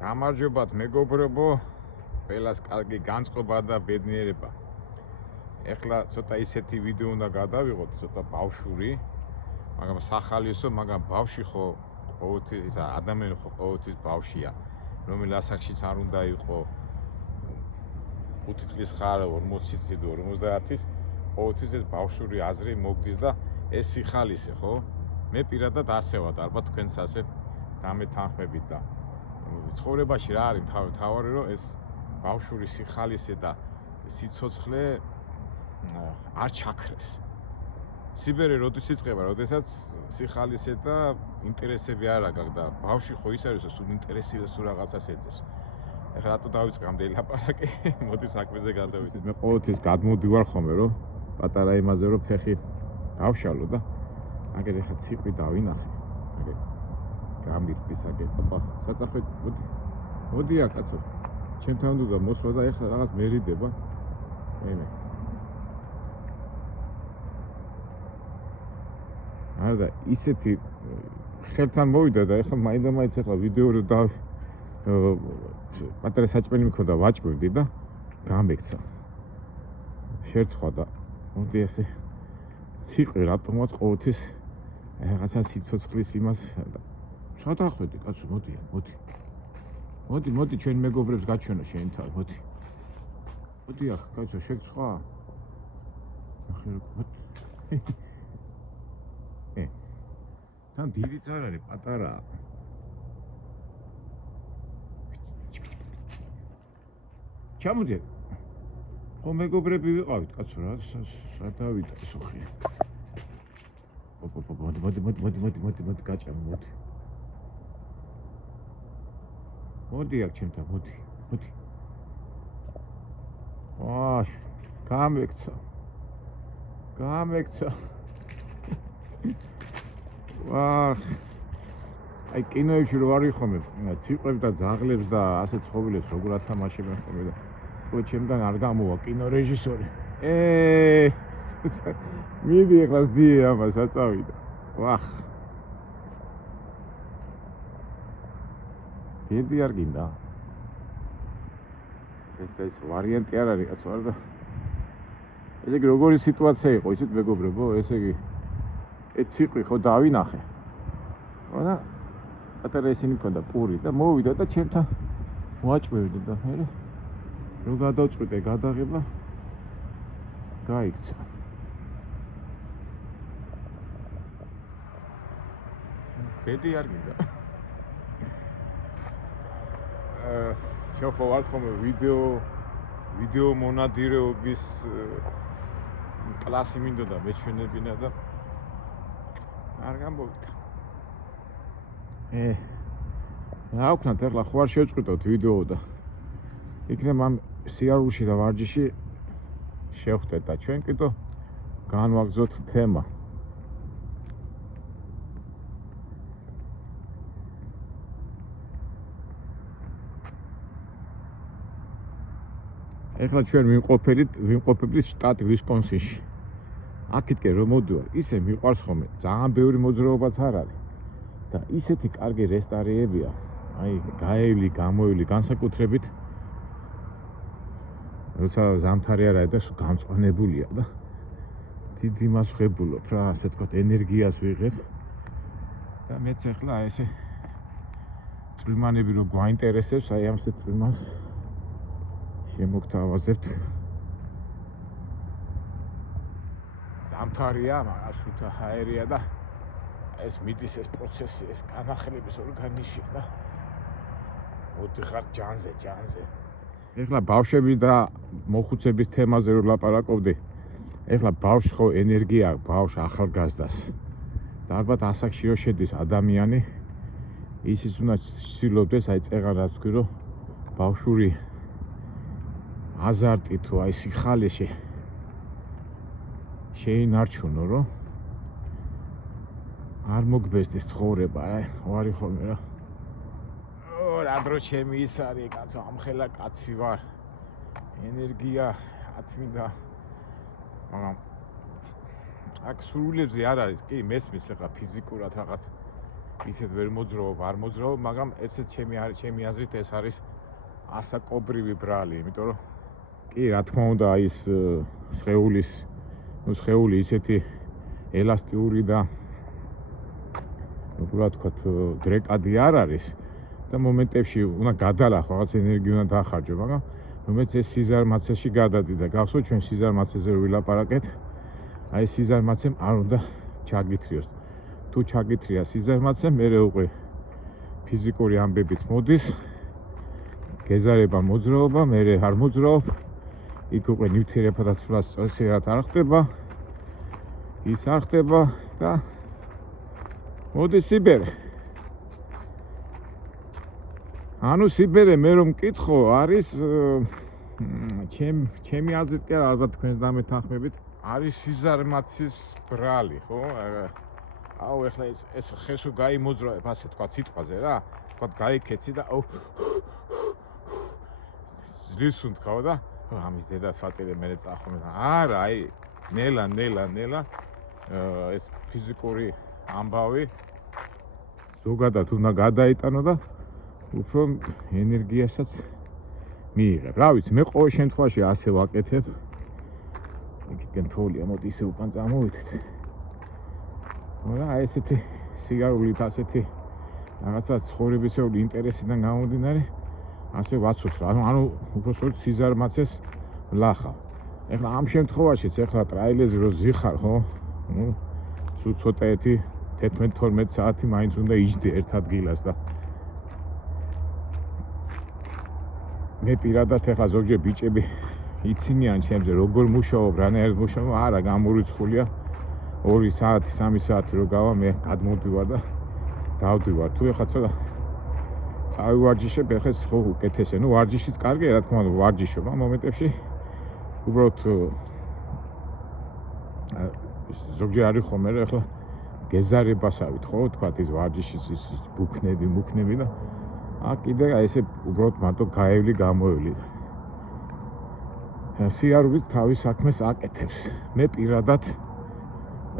გამარჯობათ მეგობრებო, ყველას კარგი განწყობა და ბედნიერება. ეხლა ცოტა ისეთი ვიდეო უნდა გადავიღოთ, ცოტა ბავშვური, მაგრამ სახალიოსო, მაგრამ ბავშვი ხო ყოველთვის ისა ადამიანი ხო ყოველთვის ბავშვია, რომელიც ასაკშიც არ უნდა იყო 5 წლის ხარ, 40 წლის, 50-ის, ყოველთვის ეს ბავშვური აზრი მოგდის და ეს სიხალისე, ხო? მე პირადად ასე ვარ, ალბათ თქვენც ასე დამეთანხმებით და ცხოვრებაში რა არის თავარი რომ ეს ბავშვური სიხალისე და სიცოცხლე არ ჩაქრეს. სიბერე როდის იწყება, როდესაც სიხალისე და ინტერესები არ აქვს და ბავშვი ხო ის არის, სულ ინტერესი და სულ რაღაცას ეძებს. ეხლა რატო დავიწყე ამდენი ლაპარაკი? მოდი საქმეზე გადავიდეთ. მე ყოველთვის გადმოდივარ ხოლმე რომ პატარა იმაზე რომ ფეხი გავშალო და აგერ ეხლა ციყვი დავინახე. აგერ გამირბის აგერ ოპა საწახეთ მოდი აკაცო ჩემთან უნდა მოსვლა და ეხლა რაღაც მერიდება მე არა ისეთი ხელთან მოვიდა და ეხლა მაინდა-მაინც ეხლა ვიდეოზე და პატარა საჭმელი მქონდა ვაჭკვირდი და გამექცა შერცხვა და მოდი ესე ციყვი რატომაც ყოველთვის რაღაცა სიცოცხლის იმას შადახვედი კაცო მოდი ჩვენ მეგობრებს გაჩვენო შენ თავი მოდი ახ კაცო შეგცხვა ახლა თან დიდიც არ არის პატარა ჩამოდი ხო მეგობრები ვიყავით კაცო რა სადავიდა სოხი მოდი გაჭამ მოდი აქ ჩემთან მოდი ვაი გამექცა ვაი აი კინოებში რო არის ხოლმე ციყვებს და ძაღლებს და ასე ცხოველებს როგორ ათამაშებენ ხოლმე და ხო ჩემთან არ გამოვა კინორეჟისორი მიდი ეხლა ძიე ამას აწავიდა ვახ დიდი არ გინდა ეს ვარიანტი არ არის კაცო არა და ესე იგი როგორი სიტუაცია იყო ისეთ მეგობრებო ესე იგი ციყვი ხო დავინახე და პატარა ისინი მქონდა პური და მოვიდა და ჩემთან ვაჭმევდი და მე რო გადავწყვიტე გადაღება გაიქცა ბედი არ გინდა ჩვენ ხო ვართ ხოლმე ვიდეო მონადირეობის კლასი მინდოდა მეჩვენებინა და არ გამოვიდა რა ვქნათ ეხლა ხო არ შევწყვიტოთ ვიდეო და იქნება ამ სიარულში და ვარჯიში შევხვდეთ და ჩვენ კიდო განვაგრძოთ თემა ეხლა ჩვენ ვიმყოფებდით შტატ ვისკონსინში აქეთკენ რომ მოდივარ ისე მიყვარს ხოლმე ძალიან ბევრი მოძრაობაც არ არის და ისეთი კარგი რესტარიებია აი გაევლი გამოევლი განსაკუთრებით როცა ზამთარი არ არის და გამწვანებულია და დიდი მას ვღებულობ რა ასე თქვა ენერგიას ვიღებ და მეც ახლა ესე წვიმანები რო გვაინტერესებს აი ამ ასეთ წვიმას შემოგთავაზებთ ზამთარია მაგრამ სუთა ჰაერია და ეს მიდის ეს პროცესი ეს განახლების ორგანიში და მოდიხარ ჯანზე ეხლა ბავშვები და მოხუცების თემაზე რო ლაპარაკობდი ეხლა ბავშვი ხო ენერგია ბავშვ ახალგაზრდას და ალბათ ასაკში რო შედის ადამიანი ისიც უნდა ცდილობდეს აი წეღან რაც თქვი რომ ბავშვური აზარტი თუ აი სიხალისე შეინარჩუნო რომ არ მოგბესდეს ცხოვრება ვარი ხოლმე რა რა დრო ჩემი ის არის კაცო ამხელა კაცი ვარ ენერგია ათმინდა მაგრამ აქ სრულებზე არ არის კი მესმის ახლა ფიზიკურად რაღაც ისეთ ვერ მოძრაობ, არ მოძრაობ, მაგრამ ესეც ჩემი აზრით ეს არის ასაკობრივი ბრალი, იმიტომ რომ კი, რა თქმა უნდა, ის სხეული ისეთი ელასტიური და როგორ ვთქვათ, დრეკადი არ არის და მომენტებში უნდა გადალახო, რაღაც ენერგია უნდა დაახარჯო, მაგრამ რომელიც ეს სიზარმაცეში გადადიდა. გახსოვთ, ჩვენ სიზარმაცეზე ვილაპარაკეთ. აი სიზარმაცემ არ უნდა ჩაგითრიოს. თუ ჩაგითრია სიზარმაცემ, მერე უკვე ფიზიკური ამბებიც მოდის. გეზარება მოძრაობა, მერე არ მოძრაობ. იქ უკვე ნივთიერება და ცვლას წესიერად არ ხდება. ის არ ხდება და მოდის სიბერე. ანუ სიბერე მე რომ მკითხო, არის ჩემი აზრით კი არა, ალბათ თქვენს დამეთანხმებით, არის სიზარმაცის ბრალი, ხო? აუ ეხლა ეს ხეს რო გაიმოძრავებ, ასე თქვა სიტყვაზე რა, თქვა გაიქეცი და აუ ზრდის უნდქაო და ამის დედას ვატირე მე წახომ. არა, აი ნელა ეს ფიზიკური ამბავი ზოგადად უნდა გადაიტანო და უფრო ენერგიასაც მიიღებ. რა ვიცი, მე ყოველ შემთხვევაში ასე ვაკეთებ. იქიდან თოლია, მოდი ისე უკან წამოვიდეთ. აი ესეთი სიგარულით, ასეთი რაღაცა ცხოვრებისეული ინტერესიდან გამომდინარე, ასე ვაცოცხლო. ანუ უბრალოდ სიზარმაცეს ვლახავ. ეხლა ამ შემთხვევაშიც, ეხლა ტრაილერზე რო ზიხარ, ხო? სულ ცოტაეთი 11-12 საათი მაინც უნდა იჯდე ერთ ადგილას და მე პირადად ეხლა ზოგჯერ ბიჭები იცინიან ჩემზე როგორ მუშაობ, რანაირად მუშაობ, არა გამორიცხულია 2 საათი, 3 საათი რო გავა, მე გადმოვდივარ და დავდივარ. თუ ეხლა ცოტა წავივარჯიშებ, ეხლა ხო უკეთესია. ნუ ვარჯიშიც კარგია, რა თქმა უნდა, ვარჯიშობ, ამ მომენტებში უბრალოდ ზოგჯერ არის ხოლმე რა, ეხლა გეზარებასავით, ხო, თქვათ ის ვარჯიშის ის ბუქნები და კიდე ესე უბრალოდ მარტო გაევლი გამოევლი. სიარულით თავის საქმეს აკეთებს. მე პირადად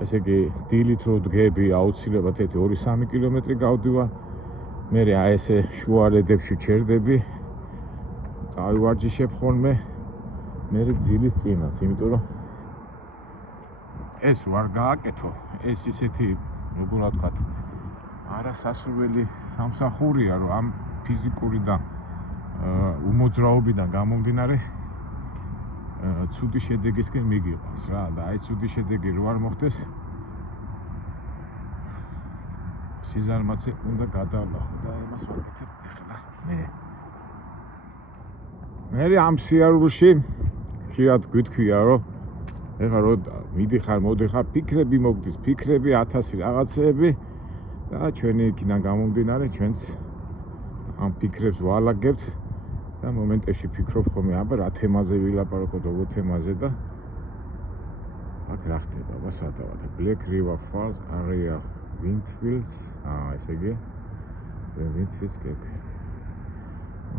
ესე იგი დილით რო დგები, აუცილებლად 2-3 კილომეტრი გავდივარ. მე აი ესე შუალედებში ჩერდები, წავივარჯიშებ ხოლმე. მე ძილის წინას, იმიტომ რომ ეს ვარ გააკეთო, ეს ისეთი როგორ ვთქვათ, არასასურველი სამსახურია, რომ ამ ფიზიკური და უმოძრაობიდან გამომდინარე ცუდი შედეგისკენ მიგიყვანს რა და აი ცუდი შედეგი რო არ მოხდეს სიზარმაცე უნდა გადავლახო და იმას ვაკეთებ ახლა მე ამ სიარულში ხშირად გვითქვია რომ ეხლა რო მოდიხარ ფიქრები მოგდის ფიქრები 1000 რაღაცეები და ჩვენი იქიდან გამომდინარე ჩვენს ამ ფიქრებს ვალაგებთ და მომენტებში ფიქრობ ხოლმე აბა რა თემაზე ვილაპარაკოთ, როგორ თემაზე და აქ რა ხდება, აბა სადავად Black River Falls area Windfields, ესე იგი Windfields gate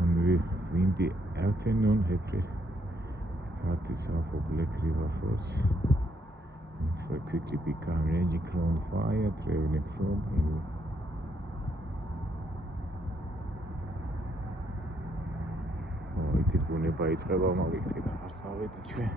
on windy afternoon April started south of Black River Falls Windfield quickly became raging crown fire traveling from იქით ბუნება იწყება, მაგითი და არ წავედით ჩვენ.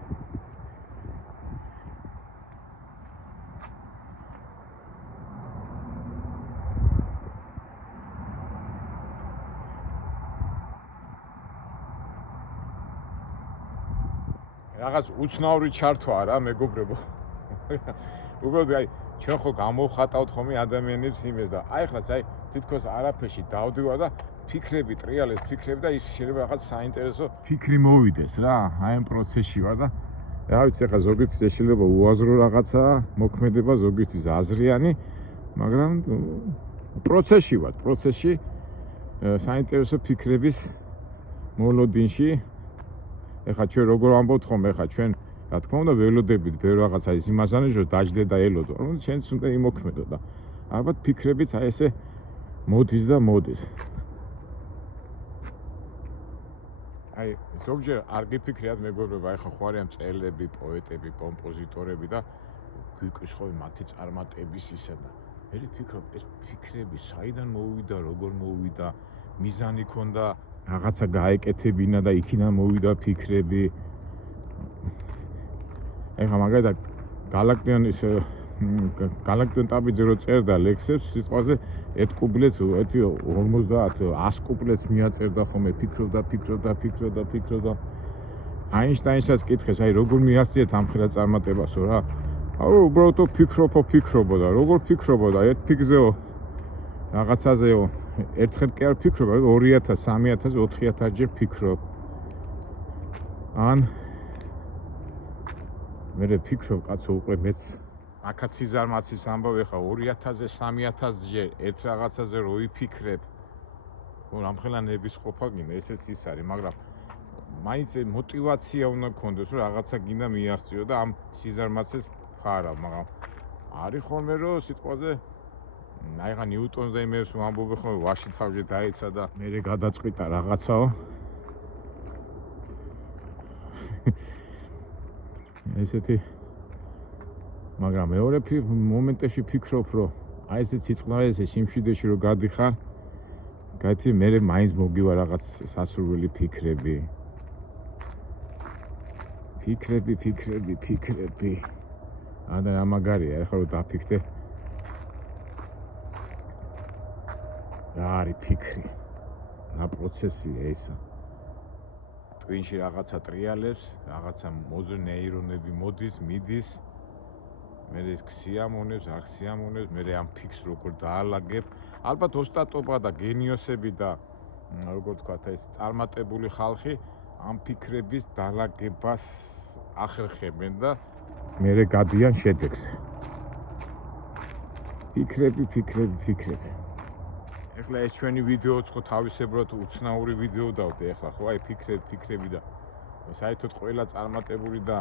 რაღაც უცნაური ჩართვა რა, მეგობრებო. უბრალოდ აი ჩვენ ხო გამოვხატავთ ხოლმე ადამიანებს იმეს და აი ხლაც აი თითქოს არაფერში დავდივარ და ფიქრები ტრიალებს ფიქრები და ის შეიძლება რაღაც საინტერესო ფიქრი მოვიდეს რა აი ამ პროცესში ვარ და რა ვიცი ახლა ზოგიერთი შეიძლება უაზრო რაღაცა მოქმედება ზოგიერთი აზრიანი მაგრამ პროცესში ვარ პროცესში საინტერესო ფიქრების მოლოდინში ეხლა ჩვენ როგორ ამბობთ ხომ ეხლა ჩვენ რა თქმა უნდა ველოდებით ბევრ რაღაცა ის იმასანე რომ დაждდე და ელოდო რომ ჩვენც უნდა იმოქმედო და ალბათ ფიქრებიც აი ესე მოდის და მოდის აი ზოგჯერ არ გიფიქრიათ მეგობრებო აი ხო ხوارიან მწერლები, პოეტები, კომპოზიტორები და გვიკვირს ხოლმე მათი წარმატების ისე და მე ვფიქრობ ეს ფიქრები საიდან მოვიდა, როგორ მოვიდა, მიზანი ქონდა რაღაცა გაეკეთებინა და იქიდან მოვიდა ფიქრები. ეხლა მაგალითად გალაქტიონ ტაბიძე რო წერდა ლექსებს სიტყვაზე ერთ კუპლეტს 50-100 კუპლეტს მიაწერდა ხოლმე ფიქრობდა. აინშტაინსაც კითხეს, აი როგორ მიაღწიეთ ამხელა წარმატებასო რა? უბრალოდ ფიქრობოდა, როგორ ფიქრობოდა, ერთ ფიქზეო რაღაცაზეო, ერთხელ კი არ ფიქრობა, 2000, 3000, 4000 ჯერ ფიქრობ. ან მე ვფიქრობ, კაცო, უკვე მეც აქაც სიზარმაცის ამბავი ხა 2000-ზე 3000 ჯერ ერთ რაღაცაზე რო ვიფიქრებ. ამხელა ნების ყოფა გინდა, ესეც ის არის, მაგრამ მაინც мотивация უნდა გქონდეს, რომ რაღაცა გინდა მიაღწიო და ამ სიზარმაცეს ფარავ, მაგრამ არის ხოლმე რომ სიტყვაზე აი ხა ნიუტონს და იმებს ვამბობ ხოლმე ვაში თავში დაეცა და მე გადაწყვიტა რაღაცაო. ესეთი მაგრამ მეორე მომენტებში ფიქრობ, რომ აი ესე სიწყნარესე სიმშვიდეში რო გადიხარ, გაიცი მე მაინც მოგივა რაღაც სასურველი ფიქრები. და ამაგარია, ეხლა რომ დაფიქრე. რა არის ფიქრი? რა პროცესია ესა? ტვინში რაღაცა ტრიალებს, რაღაცა ნეირონები მოდის, მიდის. მე ეს ქსიამონებს, არ ქსიამონებს, მე ამ ფიქს როგორ დაალაგებ. ალბათ ოსტატობა და გენიოსები და როგორ თქვა ეს წარმატებული ხალხი ამ ფიქრების დაალაგებას ახერხებენ და მე გადიან შედეგზე. ფიქრები. ეხლა ეს ჩვენი ვიდეოც ხო თავისებურად უცნაური ვიდეო დავდე ეხლა ხო აი ფიქრები და საერთოდ ყველა წარმატებული და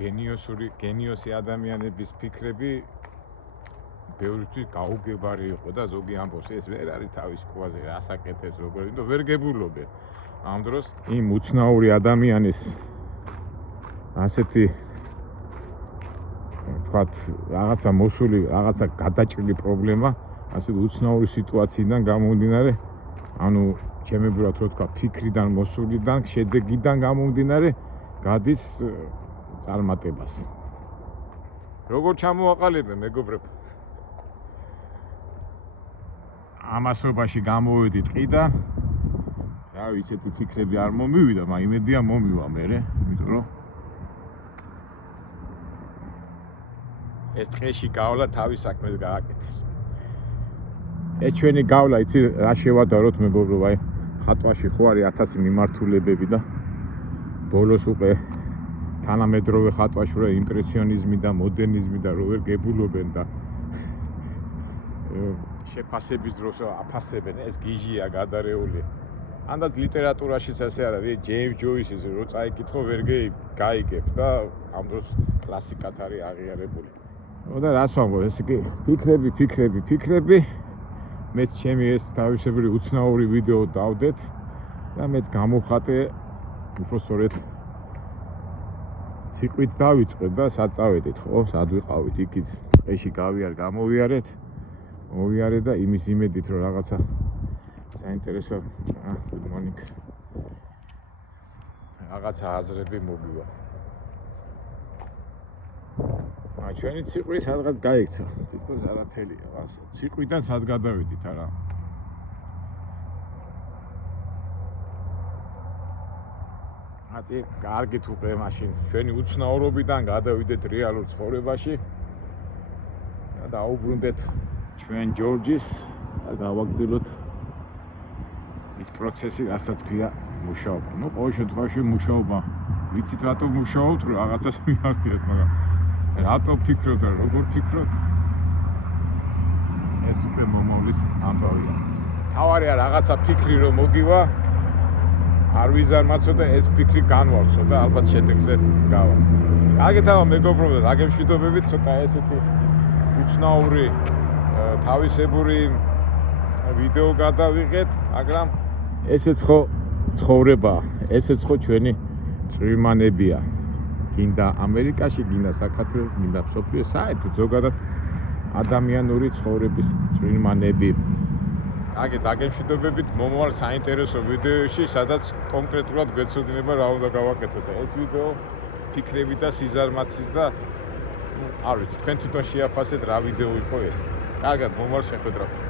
გენიოსი ადამიანების ფიქრები ბევრისთვის გაუგებარი იყო და ზოგი ამბობს ეს ვერ არის თავის კვაზე რასაკეთებს როგორ იმიტომ ვერ გებულობენ ამ დროს იმ უცნაური ადამიანის ასეთი ვთქვათ რაღაცა მოსული რაღაცა გადაჭრილი პრობლემა ასე უცნაური სიტუაციიდან გამომდინარე, ანუ ჩემებურად რო თქვა, ფიქრიდან მოსულიდან, შედეგიდან გამომდინარე, გადის წარმატებას. როგორ ჩამოაყალიბე, მეგობრებო? ამასობაში გამოვედი ტყიდან. რა ვიცი, ესეთი ფიქრები არ მომივიდა, მაგრამ იმედია მომივა მერე, იმიტომ რომ ეს ტყეში გავლა თავის საქმეს გააკეთებს. ეს ჩვენი გავლა, იცი რა შევადაროთ მეგობრებო, აი ხატვაში ხო არის 1000 მიმართულებები და ბოლოს უკვე თანამედროვე ხატვაში რა იმპრესიონიზმი და მოდერნიზმი და რო ვერ გებულობენ და შეფასების დროს აფასებენ, ეს გიჟია გადარეული. ანდაც ლიტერატურაშიც ასე არ არის, ჯეიმს ჯოისის რო წაიკითხო ვერ გაიგებ და ამ დროს კლასიკად არის აღიარებული. და რას ვამბობ, ეს კი ფიქრები მეც ჩემი ეს თავისებური უცნაური ვიდეო დავდეთ და მეც გამოვხატე უფრო სწორედ ციყვით დავიწყე და საწავედით ხო, სად ვიყავით იქით ტყეში გამოვიარეთ და იმის იმედით რომ რაღაცა საინტერესო good morning რაღაცა აზრები მოგივა. ჩვენი ციყვი სადღაც გაიქცა, თითქოს არაფერია, ასე. ციყვიდან სად გადავედით არა? აწი, კარგით უკვე მაშინ ჩვენი უცნაურობიდან გადავიდეთ რეალურ ცხოვრებაში და დაუბრუნდეთ ჩვენ ჯორჯის და გავაგრძელოთ ის პროცესი, რასაც ქვია მუშაობა. ნუ ყოველ შემთხვევაში მუშაობა. ვიცით რატო მუშაობთ, რომ რაღაცას მიაღწიოთ, მაგრამ რატო ფიქრობ და როგორ ფიქრობ? ეს უკვე მომავლის ამბავია. თავარია რაღაცა ფიქრი რომ მოგივა, არ ვიზარმაცო და ეს ფიქრი განვარცო და ალბათ შედეგზე გავა. კარგით ახლა მეგობრებო, დაგემშვიდობებით, ცოტა ესეთი უცნაური თავისებური ვიდეო გადავიღეთ, მაგრამ ესეც ხო ცხოვრებაა, ესეც ხო ჩვენი წვიმანებია. გინდა ამერიკაში, გინდა საქართველოში, გინდა მსოფლიოში, საერთოდ ზოგადად ადამიანური ცხოვრების წვრილმანები. Აგე დაგემშვიდობებით მომავალ საინტერესო ვიდეოში, სადაც კონკრეტულად გვეცოდინება რა უნდა გავაკეთოთ. ეს ვიდეო ფიქრები და სიზარმაცის და არ ვიცი, თქვენ თვითონ შეაფასეთ რა ვიდეო იყო ეს. კარგად, მომავალ შეხვედრამდე.